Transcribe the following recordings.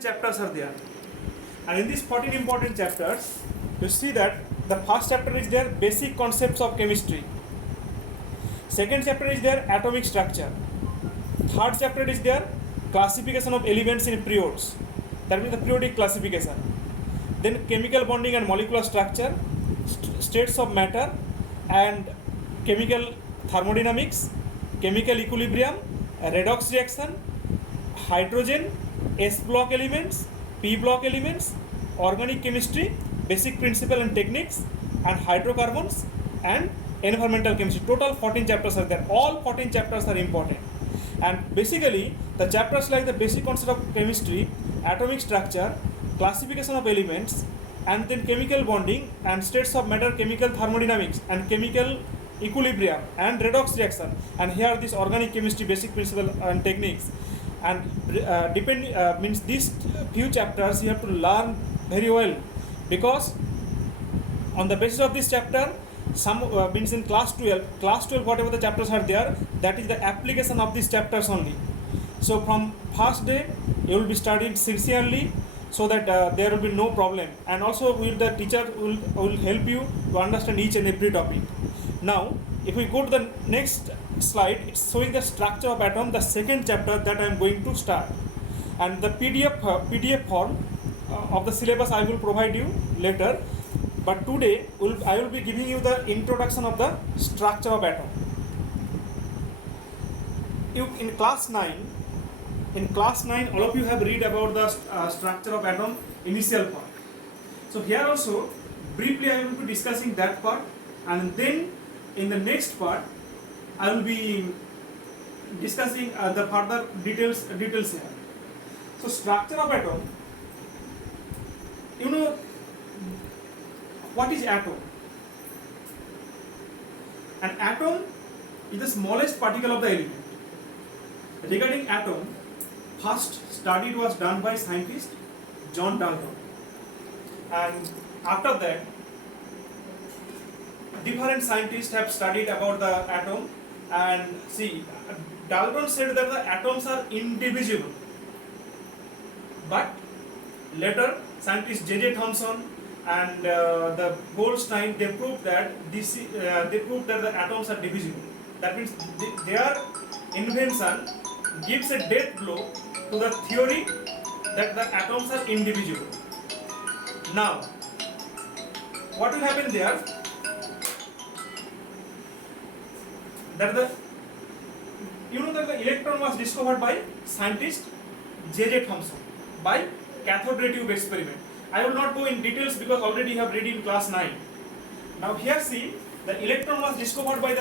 chapters are there, and in these 14 important chapters you see that the first chapter is there basic concepts of chemistry, second chapter is there atomic structure, third chapter is there classification of elements in periods, that means the periodic classification, then chemical bonding and molecular structure, states of matter and chemical thermodynamics, chemical equilibrium, redox reaction, hydrogen, S block elements, P block elements, organic chemistry, basic principle and techniques, and hydrocarbons and environmental chemistry. Total 14 chapters are there. All 14 chapters are important. And basically the chapters like the basic concept of chemistry, atomic structure, classification of elements, and then chemical bonding and states of matter, chemical thermodynamics and chemical equilibrium and redox reaction, and here this organic chemistry, basic principle and techniques, and means these few chapters you have to learn very well, because on the basis of this chapter some means in class 12 whatever the chapters are there, that is the application of these chapters only. So from first day you will be studied sincerely, so that there will be no problem, and also the teacher will help you to understand each and every topic. Now if we go to the next slide, it's showing the structure of atom, the second chapter that I am going to start, and the PDF form of the syllabus I will provide you later, but today I will be giving you the introduction of the structure of atom. In class 9 all of you have read about the structure of atom initial part. So here also briefly I will be discussing that part, and then in the next part I will be discussing the further details here. So structure of atom, you know what is atom? An atom is the smallest particle of the element. Regarding atom, first study was done by scientist John Dalton, and after that different scientists have studied about the atom, and see, Dalton said that the atoms are indivisible, but later scientists J.J. Thomson and the Goldstein, they proved that the atoms are divisible. That means their invention gives a death blow to the theory that the atoms are indivisible. Now what will happen there, that the electron was discovered by scientist J.J. Thomson by cathode ray tube experiment. I will not go in details because already you have read in class 9. Now here see, the electron was discovered by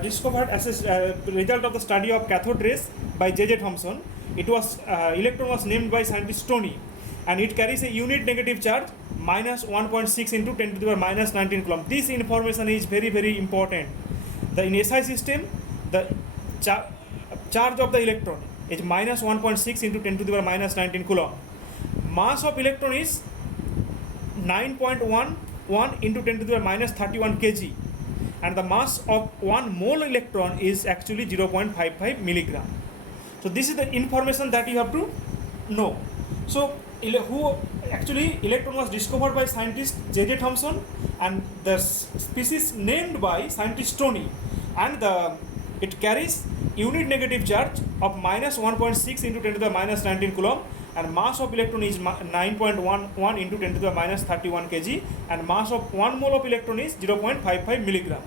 discovered as a result of the study of cathode rays by J.J. Thomson. It was electron was named by scientist Stoney, and it carries a unit negative charge minus 1.6 into 10 to the power minus 19 coulomb. This information is very, very important. In SI system, the charge of the electron is minus 1.6 into 10 to the power minus 19 coulomb. Mass of electron is 9.11 into 10 to the power minus 31 kg, and the mass of 1 mole electron is actually 0.55 milligram. So this is the information that you have to know. So electron was discovered by scientist J.J. Thomson, and the species named by scientist Stoney, and it carries unit negative charge of minus 1.6 into 10 to the minus 19 coulomb, and mass of electron is 9.11 into 10 to the minus 31 kg, and mass of 1 mole of electron is 0.55 milligram.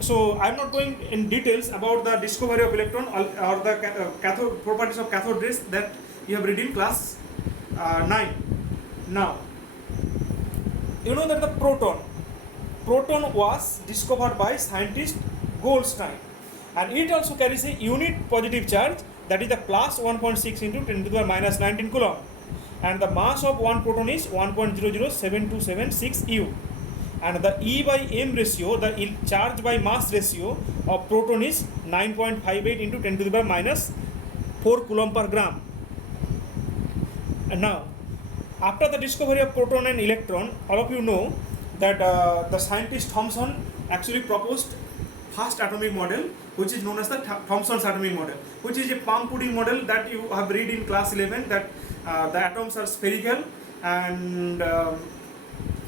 So I am not going in details about the discovery of electron or the cathode properties of cathode rays that you have read in class 9. Now you know that the proton was discovered by scientist Goldstein, and it also carries a unit positive charge, that is the plus 1.6 into 10 to the minus 19 coulomb, and the mass of one proton is 1.007276 U, and the E by M ratio, the charge by mass ratio of proton is 9.58 into 10 to the power minus 4 coulomb per gram. And now after the discovery of proton and electron, all of you know that the scientist Thomson actually proposed first atomic model, which is known as the Thomson's atomic model, which is a palm pudding model that you have read in class 11, that the atoms are spherical, and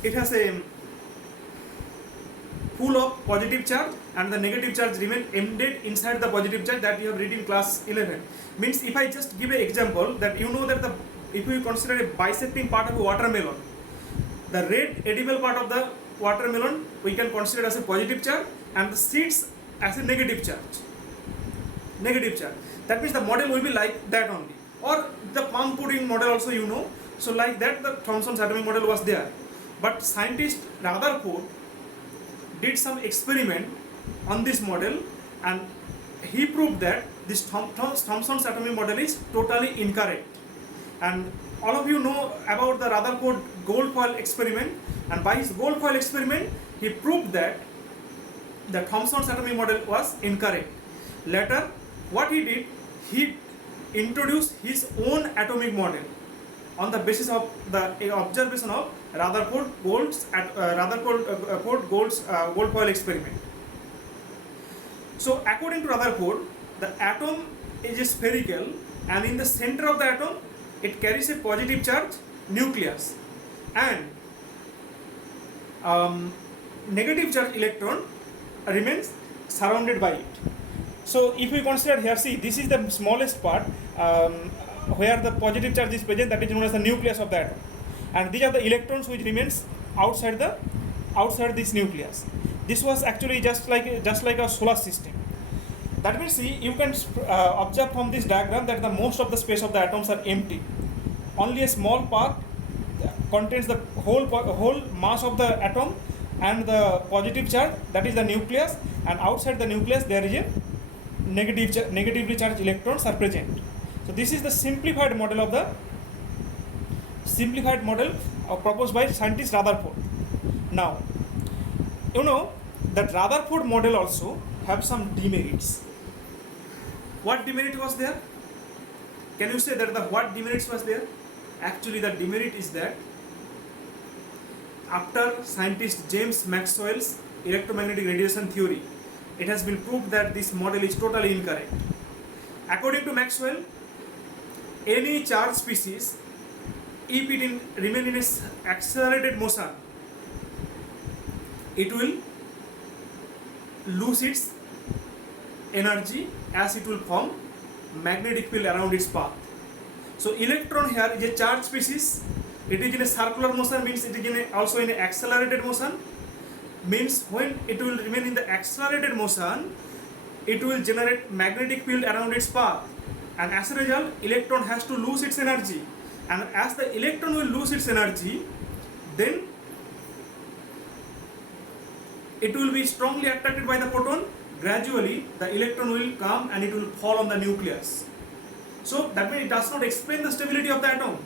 it has a full of positive charge, and the negative charge remain embedded inside the positive charge that you have read in class 11. Means if I just give an example, that you know that if you consider a bisecting part of a watermelon, the red edible part of the watermelon we can consider as a positive charge, and the seeds as a negative charge. That means the model will be like that only. Or the palm pudding model also, you know. So like that the Thomson's atomic model was there. But scientist Rutherford did some experiment on this model, and he proved that this Thomson's atomic model is totally incorrect. And all of you know about the Rutherford gold foil experiment, and by his gold foil experiment he proved that the Thomson's atomic model was incorrect. Later what he did, he introduced his own atomic model on the basis of the observation of Rutherford Gold's gold foil experiment. So according to Rutherford, the atom is spherical, and in the center of the atom it carries a positive charge nucleus, and negative charge electron remains surrounded by it. So if we consider here, see, this is the smallest part where the positive charge is present, that is known as the nucleus of the atom, and these are the electrons which remains outside this nucleus. This was actually just like a solar system. That means, see, you can observe from this diagram that the most of the space of the atoms are empty. Only a small part contains the whole mass of the atom and the positive charge, that is the nucleus, and outside the nucleus there is a negatively charged electrons are present. So this is the simplified model proposed by scientist Rutherford. Now, you know that Rutherford model also have some demerits. What demerit was there? Can you say that what demerits was there? Actually, the demerit is that after scientist James Maxwell's electromagnetic radiation theory, it has been proved that this model is totally incorrect. According to Maxwell, any charged species, if it remain in its accelerated motion, it will lose its energy as it will form magnetic field around its path. So electron here is a charged species. It is in a circular motion, means it is also in an accelerated motion. Means when it will remain in the accelerated motion, it will generate magnetic field around its path, and as a result electron has to lose its energy, and as the electron will lose its energy, then it will be strongly attracted by the proton. Gradually the electron will come and it will fall on the nucleus. So that means it does not explain the stability of the atom.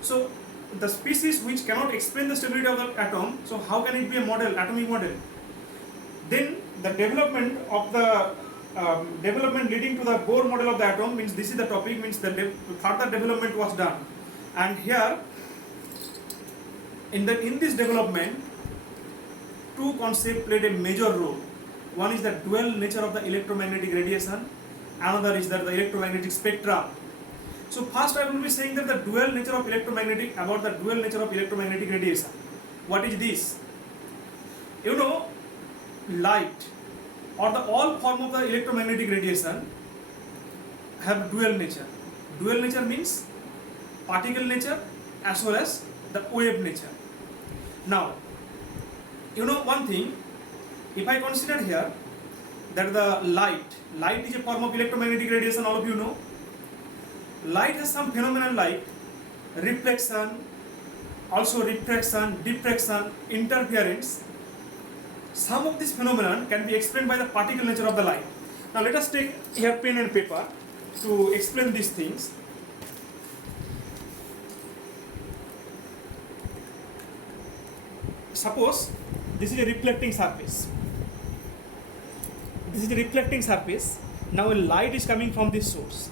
So the species which cannot explain the stability of the atom, so how can it be a model, atomic model? Then the development of the development leading to the Bohr model of the atom, means this is the topic, means the further development was done, and here in this development two concepts played a major role. One is the dual nature of the electromagnetic radiation, another is that the electromagnetic spectrum. So first I will be saying that the dual nature of electromagnetic radiation. What is this? You know, light or the all form of the electromagnetic radiation have dual nature. Dual nature means particle nature as well as the wave nature. Now, you know one thing, if I consider here that the light is a form of electromagnetic radiation, all of you know. Light has some phenomenon like reflection, also refraction, diffraction, interference. Some of this phenomenon can be explained by the particle nature of the light. Now let us take here pen and paper to explain these things. Suppose this is a reflecting surface. Now a light is coming from this source.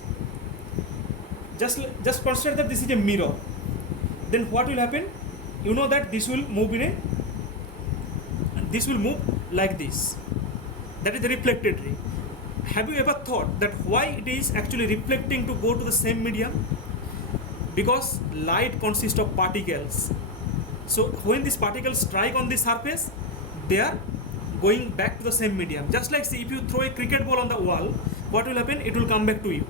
Just consider that this is a mirror. Then what will happen? You know that this will move like this. That is the reflected ray. Have you ever thought that why it is actually reflecting to go to the same medium? Because light consists of particles. So when these particles strike on the surface, they are going back to the same medium. Just like, see, if you throw a cricket ball on the wall, what will happen? It will come back to you.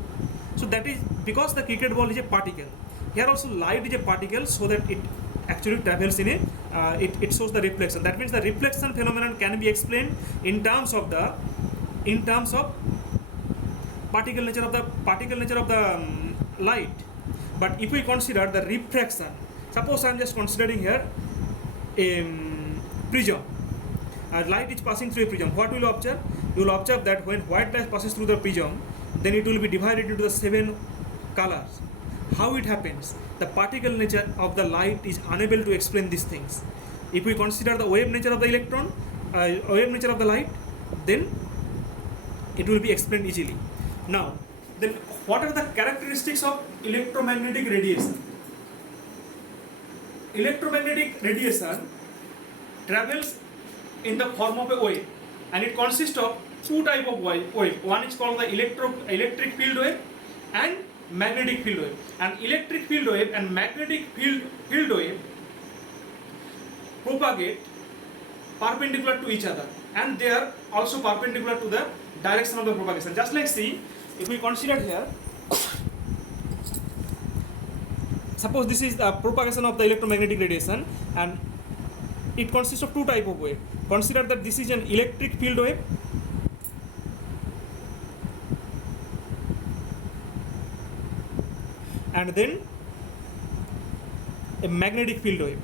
So that is because the cricket ball is a particle. Here also light is a particle, so that it actually travels in a it shows the reflection. That means the reflection phenomenon can be explained in terms of particle nature of the light. But if we consider the refraction, suppose I am just considering here a prism. Light is passing through a prism. What will you observe? You will observe that when white light passes through the prism, then it will be divided into the 7 colors. How it happens? The particle nature of the light is unable to explain these things. If we consider the wave nature of the electron, wave nature of the light, then it will be explained easily. Now, then what are the characteristics of electromagnetic radiation? Electromagnetic radiation travels in the form of a wave, and it consists of 2 types of wave. One is called the electric field wave and magnetic field wave. And electric field wave and magnetic field wave propagate perpendicular to each other, and they are also perpendicular to the direction of the propagation. Just like, see, if we consider here, suppose this is the propagation of the electromagnetic radiation, and it consists of 2 types of wave. Consider that this is an electric field wave, and then a magnetic field wave.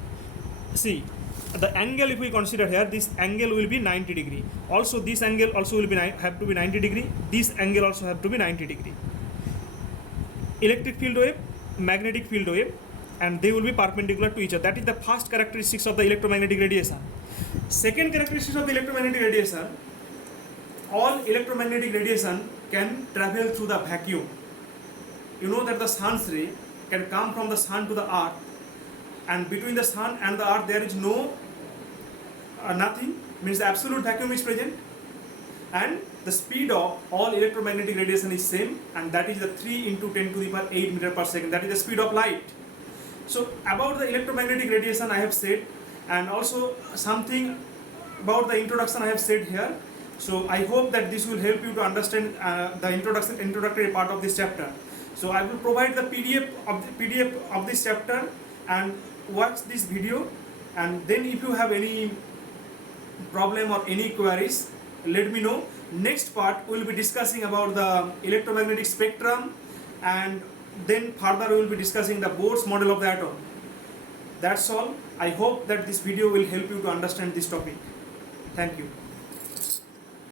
See, the angle, if we consider here, this angle will be 90 degree. Also this angle also will be have to be 90 degree. This angle also have to be 90 degree. Electric field wave, magnetic field wave, and they will be perpendicular to each other. That is the first characteristics of the electromagnetic radiation. Second characteristics of the electromagnetic radiation, all electromagnetic radiation can travel through the vacuum. You know that the sun's ray can come from the sun to the earth, and between the sun and the earth there is nothing, means the absolute vacuum is present, and the speed of all electromagnetic radiation is same, and that is the 3 into 10 to the power 8 meter per second. That is the speed of light. So about the electromagnetic radiation I have said, and also something about the introduction I have said here. So I hope that this will help you to understand the introductory part of this chapter. So I will provide the PDF of this chapter, and watch this video, and then if you have any problem or any queries, let me know. Next part we will be discussing about the electromagnetic spectrum, and then further we will be discussing the Bohr's model of the atom. That's all. I hope that this video will help you to understand this topic. Thank you.